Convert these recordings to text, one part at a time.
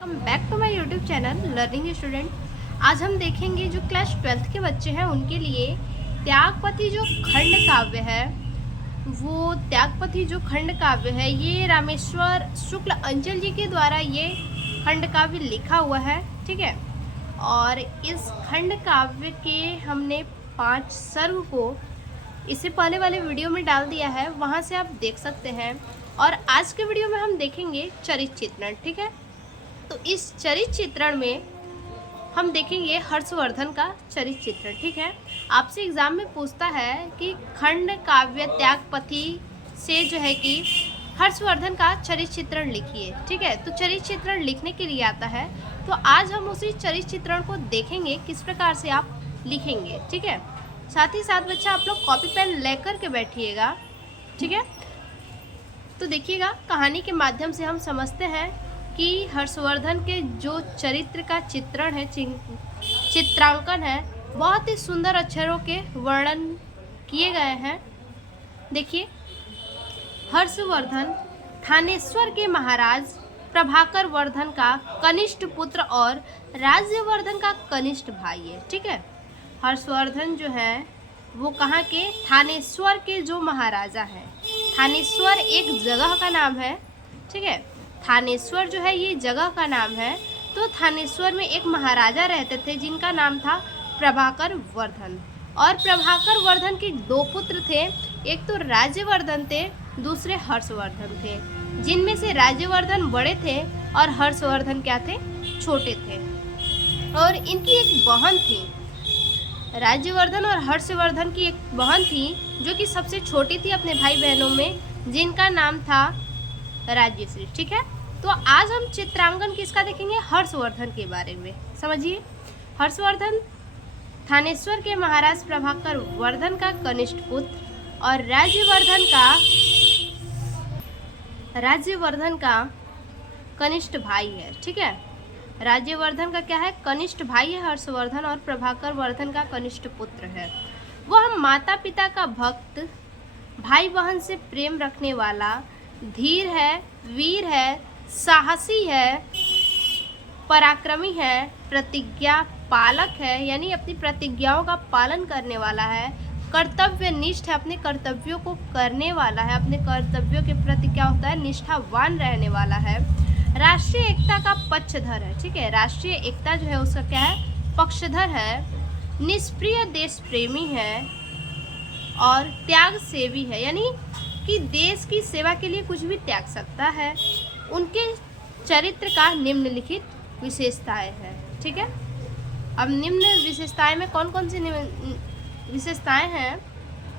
Welcome back to my YouTube channel learning student. आज हम देखेंगे जो क्लास 12th के बच्चे हैं उनके लिए त्यागपति जो खंड काव्य है, वो त्यागपति जो खंड काव्य है ये रामेश्वर शुक्ल अंचल जी के द्वारा ये खंड काव्य लिखा हुआ है। ठीक है, और इस खंड काव्य के हमने 5 सर्ग को इससे पहले वाले वीडियो में डाल दिया है, वहाँ से आप देख सकते हैं। और आज के वीडियो में हम देखेंगे चरित्र चित्रण। ठीक है, तो इस चरित्र चित्रण में हम देखेंगे हर्षवर्धन का चरित्र चित्रण। ठीक है, आपसे एग्जाम में पूछता है कि खंड काव्य त्यागपति से जो है कि हर्षवर्धन का चरित्र चित्रण लिखिए। ठीक है, तो चरित्र चित्रण लिखने के लिए आता है, तो आज हम उसी चरित्र चित्रण को देखेंगे किस प्रकार से आप लिखेंगे। ठीक है, साथ ही साथ बच्चा आप लोग कॉपी पेन लेकर के बैठिएगा। ठीक है, तो देखिएगा कहानी के माध्यम से हम समझते हैं कि हर्षवर्धन के जो चरित्र का चित्रण है, चित्रांकन है, बहुत ही सुंदर अक्षरों के वर्णन किए गए हैं। देखिए, हर्षवर्धन थानेश्वर के महाराज प्रभाकर वर्धन का कनिष्ठ पुत्र और राज्यवर्धन का कनिष्ठ भाई है। ठीक है, हर्षवर्धन जो है वो कहाँ के, थानेश्वर के जो महाराजा हैं। थानेश्वर एक जगह का नाम है। ठीक है, थानेश्वर जो है ये जगह का नाम है। तो थानेश्वर में एक महाराजा रहते थे जिनका नाम था प्रभाकर वर्धन, और प्रभाकर वर्धन के 2 पुत्र थे, एक तो राज्यवर्धन थे, दूसरे हर्षवर्धन थे, जिनमें से राज्यवर्धन बड़े थे और हर्षवर्धन क्या थे, छोटे थे। और इनकी एक बहन थी, राज्यवर्धन और हर्षवर्धन की एक बहन थी जो कि सबसे छोटी थी अपने भाई बहनों में, जिनका नाम था राज्यश्री। ठीक है, तो आज हम चित्रांकन किसका देखेंगे, हर्षवर्धन के बारे में। समझिए, हर्षवर्धन थानेश्वर के महाराज प्रभाकर वर्धन का कनिष्ठ पुत्र और राज्यवर्धन का कनिष्ठ भाई है। ठीक है, राज्यवर्धन का क्या है, कनिष्ठ भाई है हर्षवर्धन, और प्रभाकर वर्धन का कनिष्ठ पुत्र है। वह माता पिता का भक्त, भाई बहन से प्रेम रखने वाला, धीर है, वीर है, साहसी है, पराक्रमी है, प्रतिज्ञा पालक है, यानी अपनी प्रतिज्ञाओं का पालन करने वाला है, कर्तव्यनिष्ठ है, अपने कर्तव्यों को करने वाला है, अपने कर्तव्यों के प्रति क्या होता है, निष्ठावान रहने वाला है, राष्ट्रीय एकता का पक्षधर है। ठीक है, राष्ट्रीय एकता जो है उसका क्या है, पक्षधर है, निष्प्रिय देश प्रेमी है और त्याग सेवी है, यानी कि देश की सेवा के लिए कुछ भी त्याग सकता है। उनके चरित्र का निम्नलिखित विशेषताएं हैं। ठीक है, अब निम्न विशेषताएं में कौन कौन सी विशेषताएं हैं,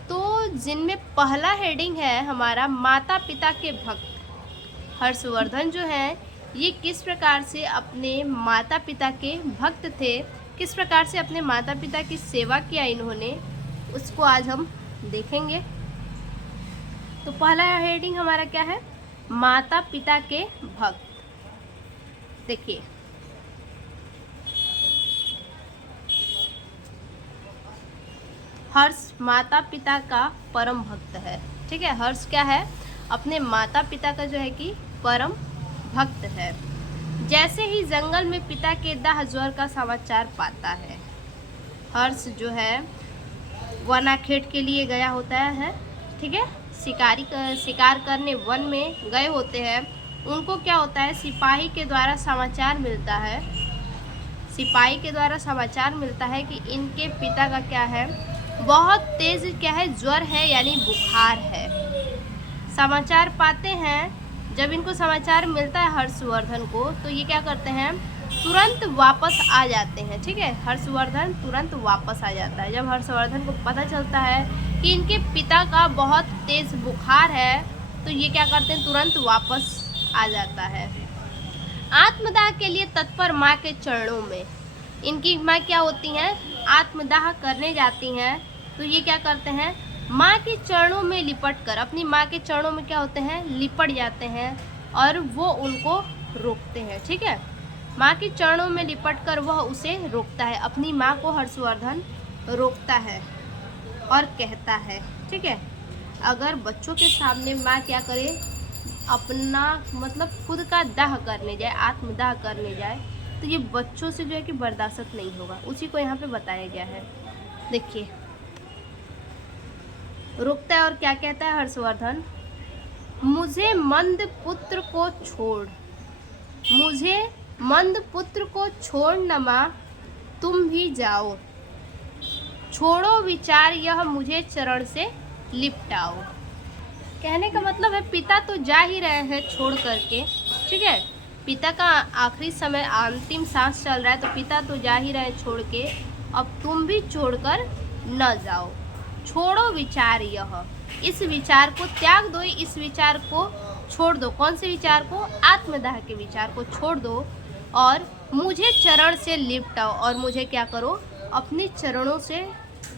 तो जिनमें पहला हेडिंग है हमारा माता पिता के भक्त। हर्षवर्धन जो है ये किस प्रकार से अपने माता पिता के भक्त थे, किस प्रकार से अपने माता पिता की सेवा किया इन्होंने, उसको आज हम देखेंगे। तो पहला हेडिंग हमारा क्या है, माता पिता के भक्त। देखिए, हर्ष माता पिता का परम भक्त है। ठीक है, हर्ष क्या है, अपने माता पिता का जो है कि परम भक्त है। जैसे ही जंगल में पिता के दाह ज्वर का समाचार पाता है, हर्ष जो है वनाखेट के लिए गया होता है। ठीक है, शिकार करने वन में गए होते हैं। उनको क्या होता है, सिपाही के द्वारा समाचार मिलता है, सिपाही के द्वारा समाचार मिलता है कि इनके पिता का क्या है, बहुत तेज क्या है, ज्वर है, यानी बुखार है। समाचार पाते हैं, जब इनको समाचार मिलता है हर्षवर्धन को, तो ये क्या करते हैं, तुरंत वापस आ जाते हैं। ठीक है, हर्षवर्धन तुरंत वापस आ जाता है। जब हर्षवर्धन को पता चलता है कि इनके पिता का बहुत तेज बुखार है, तो ये क्या करते हैं, तुरंत वापस आ जाता है। आत्मदाह के लिए तत्पर माँ के चरणों में, इनकी माँ क्या होती हैं, आत्मदाह करने जाती हैं, तो ये क्या करते हैं, माँ के चरणों में लिपट कर, अपनी माँ के चरणों में क्या होते हैं, लिपट जाते हैं और वो उनको रोकते हैं। ठीक है, माँ के चरणों में लिपट कर वह उसे रोकता है, अपनी माँ को हर्षवर्धन रोकता है और कहता है। ठीक है, अगर बच्चों के सामने माँ क्या करे, अपना मतलब खुद का दाह करने जाए, आत्मदाह करने जाए, तो ये बच्चों से जो है कि बर्दाश्त नहीं होगा। उसी को यहाँ पे बताया गया है। देखिए रुकता है और क्या कहता है हर्षवर्धन, मुझे मंद पुत्र को छोड़, मुझे मंद पुत्र को छोड़ नमा तुम भी जाओ, छोड़ो विचार यह मुझे चरण से लिपटाओ। कहने का मतलब है पिता तो जा ही रहे हैं छोड़ करके, ठीक है, पिता का आखिरी समय अंतिम सांस चल रहा है, तो पिता तो जा ही रहे छोड़ के, अब तुम भी छोड़कर न जाओ, छोड़ो विचार यह, इस विचार को त्याग दो, इस विचार को छोड़ दो। कौन से विचार को? आत्मदाह के विचार को छोड़ दो और मुझे चरण से लिपटाओ, और मुझे क्या करो? अपने चरणों से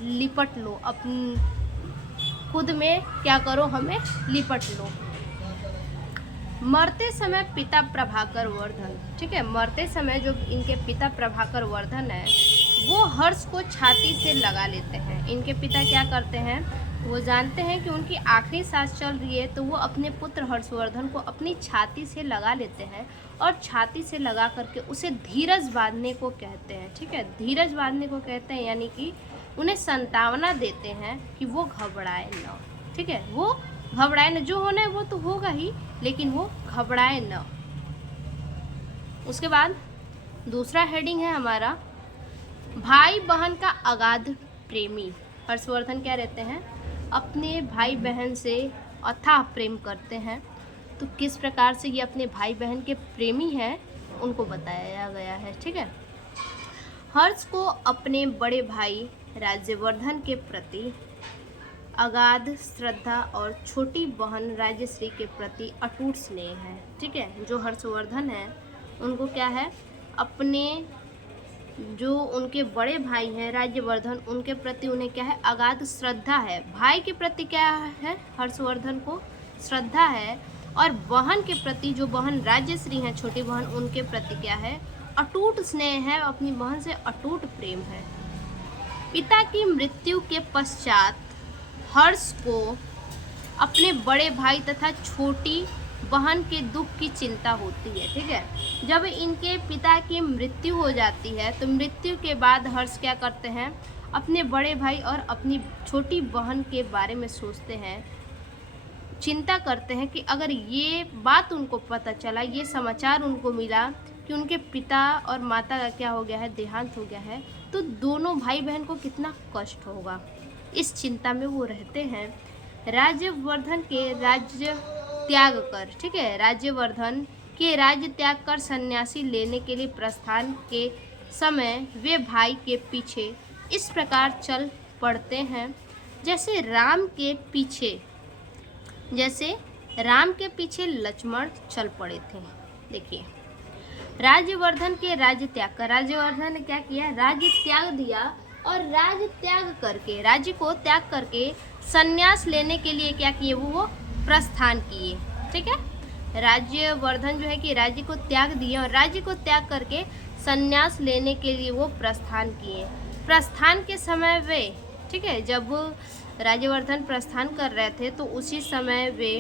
लिपट लो, अपनी खुद में क्या करो? हमें लिपट लो। मरते समय पिता प्रभाकर वर्धन, ठीक है, मरते समय जो इनके पिता प्रभाकर वर्धन है वो हर्ष को छाती से लगा लेते हैं। इनके पिता क्या करते हैं? वो जानते हैं कि उनकी आखिरी सांस चल रही है, तो वो अपने पुत्र हर्षवर्धन को अपनी छाती से लगा लेते हैं और छाती से लगा करके उसे धीरज बांधने को कहते हैं, ठीक है, धीरज बांधने को कहते हैं, यानी कि उन्हें सांत्वना देते हैं कि वो घबराए न, ठीक है, वो घबराए न, जो होना है वो तो होगा ही, लेकिन वो घबराए न। उसके बाद दूसरा हेडिंग है हमारा भाई बहन का अगाध प्रेमी। हर्षवर्धन क्या रहते हैं? अपने भाई बहन से अथाह प्रेम करते हैं। तो किस प्रकार से ये अपने भाई बहन के प्रेमी हैं उनको बताया गया है, ठीक है। हर्ष को अपने बड़े भाई राज्यवर्धन के प्रति अगाध श्रद्धा और छोटी बहन राज्यश्री के प्रति अटूट स्नेह है, ठीक है। जो हर्षवर्धन है उनको क्या है? अपने जो उनके बड़े भाई हैं राज्यवर्धन, उनके प्रति उन्हें क्या है? अगाध श्रद्धा है। भाई के प्रति क्या है? हर्षवर्धन को श्रद्धा है। और बहन के प्रति, जो बहन राज्यश्री हैं, छोटी बहन, उनके प्रति क्या है? अटूट स्नेह है, अपनी बहन से अटूट प्रेम है। पिता की मृत्यु के पश्चात हर्ष को अपने बड़े भाई तथा छोटी बहन के दुख की चिंता होती है, ठीक है। जब इनके पिता की मृत्यु हो जाती है तो मृत्यु के बाद हर्ष क्या करते हैं? अपने बड़े भाई और अपनी छोटी बहन के बारे में सोचते हैं, चिंता करते हैं कि अगर ये बात उनको पता चला, ये समाचार उनको मिला कि उनके पिता और माता का क्या हो गया है? देहांत हो गया है, तो दोनों भाई बहन को कितना कष्ट होगा। इस चिंता में वो रहते हैं। राज्यवर्धन के राज्य त्याग कर, ठीक है, राज्यवर्धन के राज्य त्याग कर सन्यासी लेने के लिए प्रस्थान के समय वे भाई के पीछे इस प्रकार चल पड़ते हैं जैसे राम के पीछे लक्ष्मण चल पड़े थे। देखिए राज्यवर्धन के राज्य त्याग कर, राज्यवर्धन ने क्या किया? राज्य त्याग दिया और राज्य त्याग करके, राज्य को त्याग करके सन्यास लेने के लिए क्या किए? वो प्रस्थान किए, ठीक है। राज्यवर्धन जो है कि राज्य को त्याग दिए और राज्य को त्याग करके सन्यास लेने के लिए वो प्रस्थान किए। प्रस्थान के समय वे, ठीक है, जब राज्यवर्धन प्रस्थान कर रहे थे तो उसी समय वे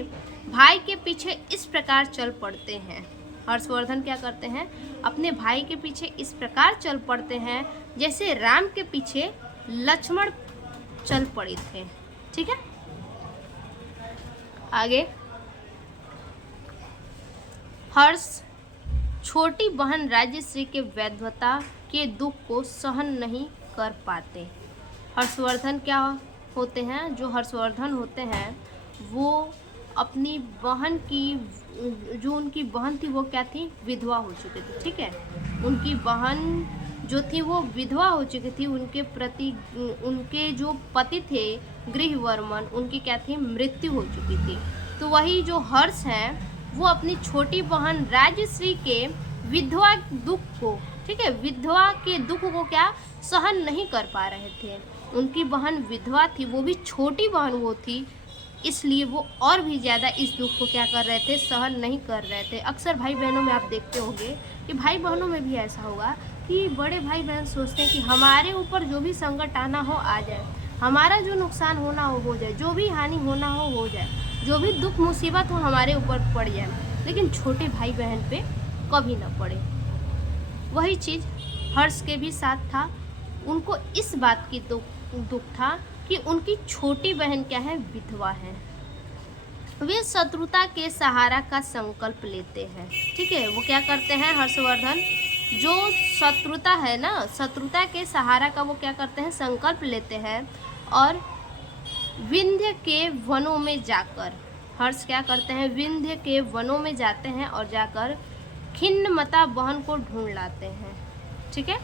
भाई के पीछे इस प्रकार चल पड़ते हैं। हर्षवर्धन क्या करते हैं? अपने भाई के पीछे इस प्रकार चल पड़ते हैं जैसे राम के पीछे लक्ष्मण चल पड़े थे, ठीक है। आगे हर्ष छोटी बहन राज्यश्री के वैधवता के दुख को सहन नहीं कर पाते। हर्षवर्धन क्या होते हैं? जो हर्षवर्धन होते हैं वो अपनी बहन की, जो उनकी बहन थी वो क्या थी? विधवा हो चुकी थी, ठीक है। उनकी बहन जो थी वो विधवा हो चुकी थी। उनके प्रति उनके जो पति थे गृहवर्मन, उनकी क्या थी? मृत्यु हो चुकी थी। तो वही जो हर्ष हैं वो अपनी छोटी बहन राज्यश्री के विधवा दुख को, ठीक है, विधवा के दुख को क्या सहन नहीं कर पा रहे थे। उनकी बहन विधवा थी, वो भी छोटी बहन वो थी, इसलिए वो और भी ज़्यादा इस दुख को क्या कर रहे थे? सहन नहीं कर रहे थे। अक्सर भाई बहनों में आप देखते होंगे कि भाई बहनों में भी ऐसा होगा कि बड़े भाई बहन सोचते हैं कि हमारे ऊपर जो भी संकट आना हो आ जाए, हमारा जो नुकसान होना हो जाए, जो भी हानि होना हो जाए, जो भी दुख मुसीबत हो हमारे ऊपर पड़ जाए, लेकिन छोटे भाई बहन पे कभी ना पड़े। वही चीज़ हर्ष के भी साथ था। उनको इस बात की दुख था कि उनकी छोटी बहन क्या है, विधवा है। वे शत्रुता के सहारा का संकल्प लेते हैं। ठीक है, वो क्या करते हैं हर्षवर्धन, जो शत्रुता है ना, शत्रुता के सहारा का वो क्या करते हैं, संकल्प लेते हैं। और विंध्य के वनों में जाकर, हर्ष क्या करते हैं, विंध्य के वनों में जाते हैं और जाकर खिन्नमता बहन को ढूंढ लाते हैं। ठीक है,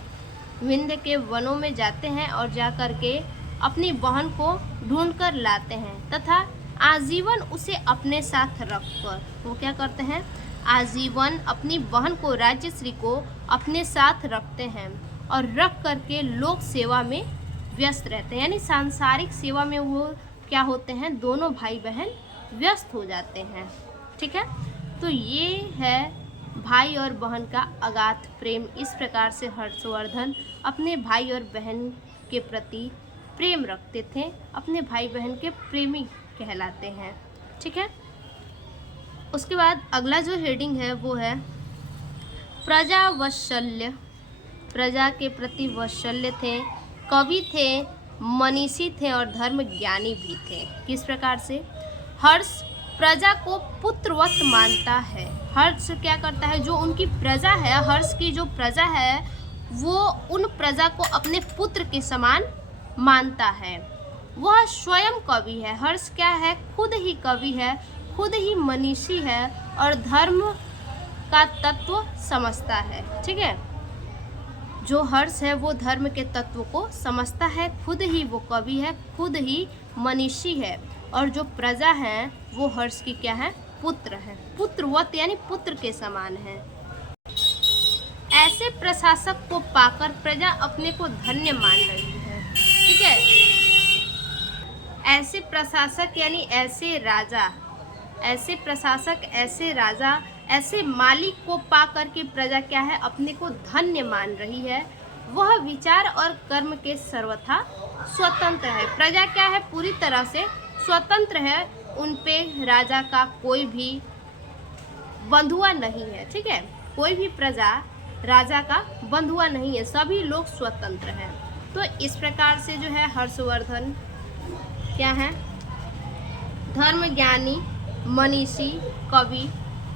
विंध्य के वनों में जाते हैं और जाकर के अपनी बहन को ढूंढ कर लाते हैं तथा आजीवन उसे अपने साथ रखकर, वो क्या करते हैं, आजीवन अपनी बहन को, राज्यश्री को अपने साथ रखते हैं और रख करके लोक सेवा में व्यस्त रहते हैं। यानी सांसारिक सेवा में वो क्या होते हैं, दोनों भाई बहन व्यस्त हो जाते हैं। ठीक है, तो ये है भाई और बहन का अगाध प्रेम। इस प्रकार से हर्षवर्धन अपने भाई और बहन के प्रति प्रेम रखते थे, अपने भाई बहन के प्रेमी कहलाते हैं। ठीक है, उसके बाद अगला जो हेडिंग है वो है प्रजा वात्सल्य। प्रजा के प्रति वात्सल्य थे, कवि थे, मनीषी थे और धर्म ज्ञानी भी थे। किस प्रकार से, हर्ष प्रजा को पुत्रवत मानता है। हर्ष क्या करता है, जो उनकी प्रजा है, हर्ष की जो प्रजा है वो उन प्रजा को अपने पुत्र के समान मानता है। वह स्वयं कवि है। हर्ष क्या है, खुद ही कवि है, खुद ही मनीषी है और धर्म का तत्व समझता है। ठीक है, जो हर्ष है वो धर्म के तत्व को समझता है, खुद ही वो कवि है, खुद ही मनीषी है और जो प्रजा है वो हर्ष की क्या है, पुत्र है, पुत्रवत यानी पुत्र के समान है। ऐसे प्रशासक को पाकर प्रजा अपने को धन्य मान रही है। ठीक है, ऐसे प्रशासक यानी ऐसे राजा, ऐसे प्रशासक, ऐसे राजा, ऐसे मालिक को पाकर के प्रजा क्या है, अपने को धन्य मान रही है। वह विचार और कर्म के सर्वथा स्वतंत्र है। प्रजा क्या है, पूरी तरह से स्वतंत्र है, उन पे राजा का कोई भी बंधुआ नहीं है। ठीक है, कोई भी प्रजा राजा का बंधुआ नहीं है, सभी लोग स्वतंत्र हैं। तो इस प्रकार से जो है हर्षवर्धन क्या है, धर्म ज्ञानी, मनीषी, कवि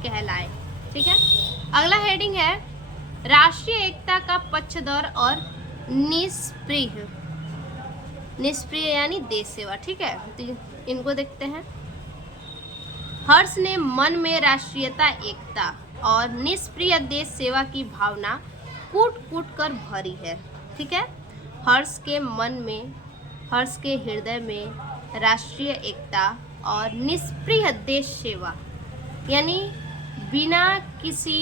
कहलाए। ठीक है, अगला हेडिंग है राष्ट्रीय एकता का पक्षधर और निष्प्रिय। निष्प्रिय यानी देश सेवा। ठीक है, तो इनको देखते हैं। हर्ष ने मन में राष्ट्रीयता, एकता और निष्प्रिय देश सेवा की भावना कूट कूट कर भरी है। ठीक है, हर्ष के मन में, हर्ष के हृदय में राष्ट्रीय एकता और निष्प्रिय देश सेवा यानी बिना किसी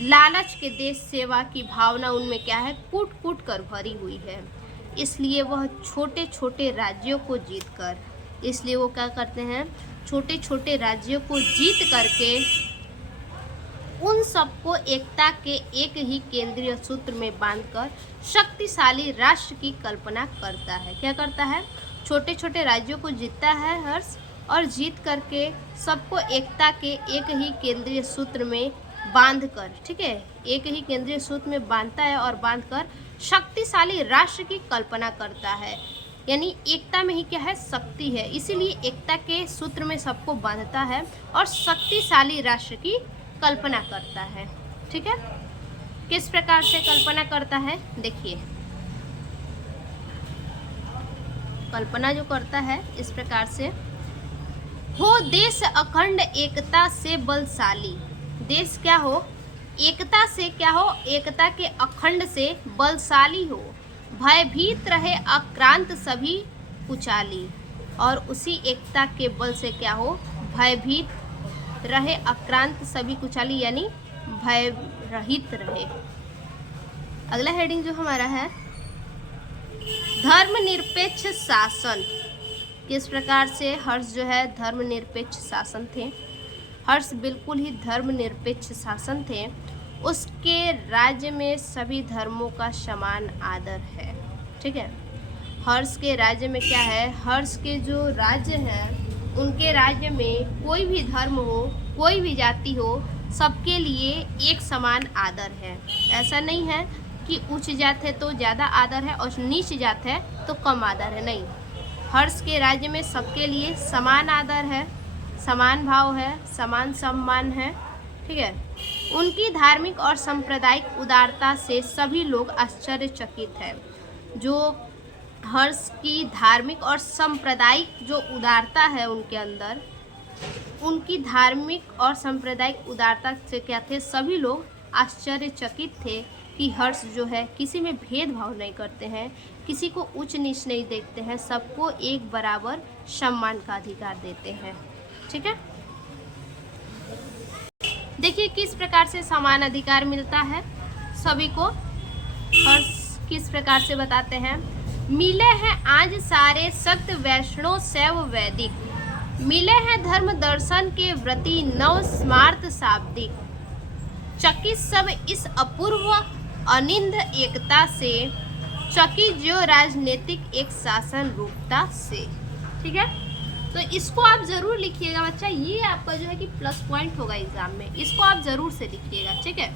लालच के देश सेवा की भावना उनमें क्या है, कूट कूट कर भरी हुई है। इसलिए वह छोटे छोटे राज्यों को जीतकर, इसलिए वो क्या करते हैं, छोटे छोटे राज्यों को जीत करके उन सबको एकता के एक ही केंद्रीय सूत्र में बांधकर शक्तिशाली राष्ट्र की कल्पना करता है। क्या करता है, छोटे छोटे राज्यों को जीतता है हर्ष और जीत करके सबको एकता के एक ही केंद्रीय सूत्र में बांधकर, ठीक है, एक ही केंद्रीय सूत्र में बांधता है और बांधकर शक्तिशाली राष्ट्र की कल्पना करता है। यानी एकता में ही क्या है, शक्ति है, इसीलिए एकता के सूत्र में सबको बांधता है और शक्तिशाली राष्ट्र की कल्पना करता है। ठीक है, किस प्रकार से कल्पना करता है, देखिए कल्पना जो करता है इस प्रकार से, हो देश अखंड एकता से बलशाली। देश क्या हो, एकता से क्या हो, एकता के अखंड से बलशाली हो, भयभीत रहे आक्रांत सभी कुचाली। और उसी एकता के बल से क्या हो, भयभीत रहे आक्रांत सभी कुचाली यानी भय रहित रहे। अगला हेडिंग जो हमारा है धर्मनिरपेक्ष शासन। किस प्रकार से हर्ष जो है धर्मनिरपेक्ष शासन थे, हर्ष बिल्कुल ही धर्मनिरपेक्ष शासन थे। उसके राज्य में सभी धर्मों का समान आदर है। ठीक है, हर्ष के राज्य में क्या है, हर्ष के जो राज्य है उनके राज्य में कोई भी धर्म हो, कोई भी जाति हो, सबके लिए एक समान आदर है। ऐसा नहीं है कि उच्च जात है तो ज़्यादा आदर है और नीच जात है तो कम आदर है, नहीं। हर्ष के राज्य में सबके लिए समान आदर है, समान भाव है, समान सम्मान है, ठीक है। उनकी धार्मिक और सांप्रदायिक उदारता से सभी लोग आश्चर्यचकित हैं। जो हर्ष की धार्मिक और सांप्रदायिक जो उदारता है उनके अंदर, उनकी धार्मिक और सांप्रदायिक उदारता से क्या थे, सभी लोग आश्चर्यचकित थे कि हर्ष जो है किसी में भेदभाव नहीं करते हैं, किसी को उच्च नीच नहीं देखते हैं, सबको एक बराबर सम्मान का अधिकार देते हैं, ठीक है। देखिए किस प्रकार से समान अधिकार मिलता है सभी को। हर्ष किस प्रकार से बताते हैं, मिले हैं आज सारे सत्य वैष्णव शैव वैदिक, मिले हैं धर्म दर्शन के व्रती नव स्मार्त शाब्दिक, चकित सब इस अपूर्व अनिंद एकता से, चकित जो राजनीतिक एक शासन रूपता से, ठीक है। तो इसको आप ज़रूर लिखिएगा बच्चा, ये आपका जो है कि प्लस पॉइंट होगा एग्जाम में, इसको आप ज़रूर से लिखिएगा, ठीक है।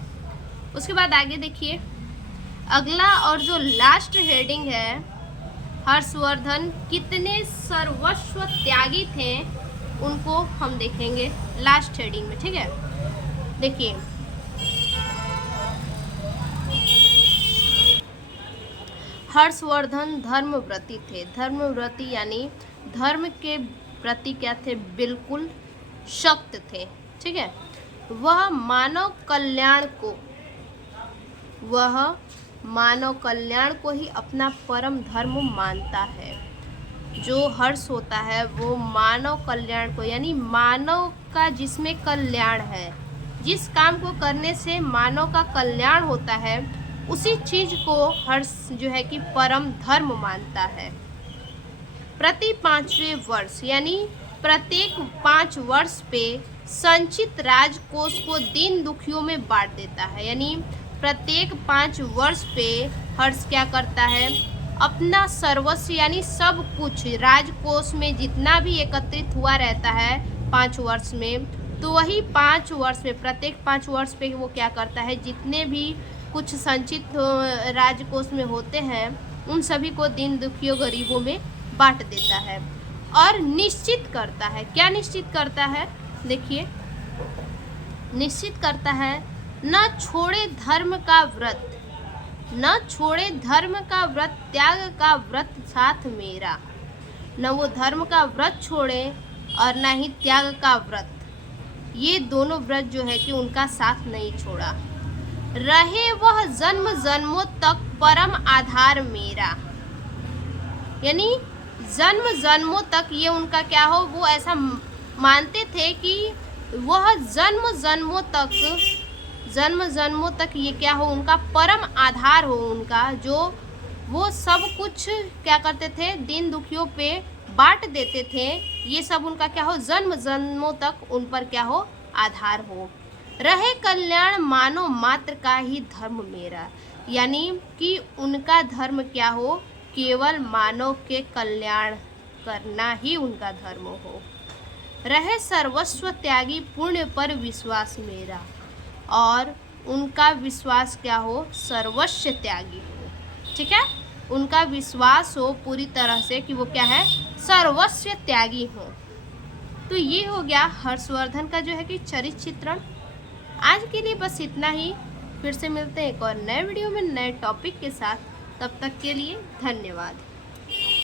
उसके बाद आगे देखिए अगला और जो लास्ट हेडिंग है, हर्षवर्धन कितने सर्वस्व त्यागी थे, उनको हम देखेंगे लास्ट हेडिंग में, ठीक है। देखिए हर्षवर्धन धर्मव्रती थे, धर्मव्रती यानी धर्म के प्रति क्या थे, बिल्कुल सख्त थे, ठीक है। वह मानव कल्याण को ही अपना परम धर्म मानता है। जो हर्ष होता है वो मानव कल्याण को, यानी मानव का जिसमें कल्याण है, जिस काम को करने से मानव का कल्याण होता है, उसी चीज को हर्ष जो है कि परम धर्म मानता है। प्रति 5वें वर्ष यानी प्रत्येक 5 वर्ष पे संचित राजकोष को दीन दुखियों में बांट देता है। यानी प्रत्येक 5 वर्ष पे हर्ष क्या करता है, अपना सर्वस्व यानी सब कुछ राजकोष में जितना भी एकत्रित हुआ रहता है 5 वर्ष में, तो वही 5 वर्ष में, प्रत्येक 5 वर्ष पे वो क्या करता है, जितने भी कुछ संचित राजकोष में होते हैं उन सभी को दीन दुखियों गरीबों में बांट देता है और निश्चित करता है। क्या निश्चित करता है, देखिए निश्चित करता है, न छोड़े धर्म का व्रत, न छोड़े धर्म का व्रत, त्याग का व्रत साथ मेरा। न वो धर्म का व्रत छोड़े और न ही त्याग का व्रत, ये दोनों व्रत जो है कि उनका साथ नहीं छोड़ा। रहे वह जन्म जन्मों तक परम आधार मेरा, यानी जन्म जन्मों तक ये उनका क्या हो, वो ऐसा मानते थे कि वह जन्म जन्मों तक ये क्या हो, उनका परम आधार हो, उनका जो वो सब कुछ क्या करते थे, दीन दुखियों पे बांट देते थे, ये सब उनका क्या हो, जन्म जन्मों तक उन पर क्या हो, आधार हो। रहे कल्याण मानो मात्र का ही धर्म मेरा, यानी कि उनका धर्म क्या हो, केवल मानव के कल्याण करना ही उनका धर्म हो। रहे सर्वस्व त्यागी पुण्य पर विश्वास मेरा, और उनका विश्वास क्या हो, सर्वस्व त्यागी हो, ठीक है। उनका विश्वास हो पूरी तरह से कि वो क्या है, सर्वस्व त्यागी हो। तो ये हो गया हर्षवर्धन का जो है कि चरित्र चित्रण। आज के लिए बस इतना ही, फिर से मिलते हैं एक और नए वीडियो में नए टॉपिक के साथ। तब तक के लिए धन्यवाद।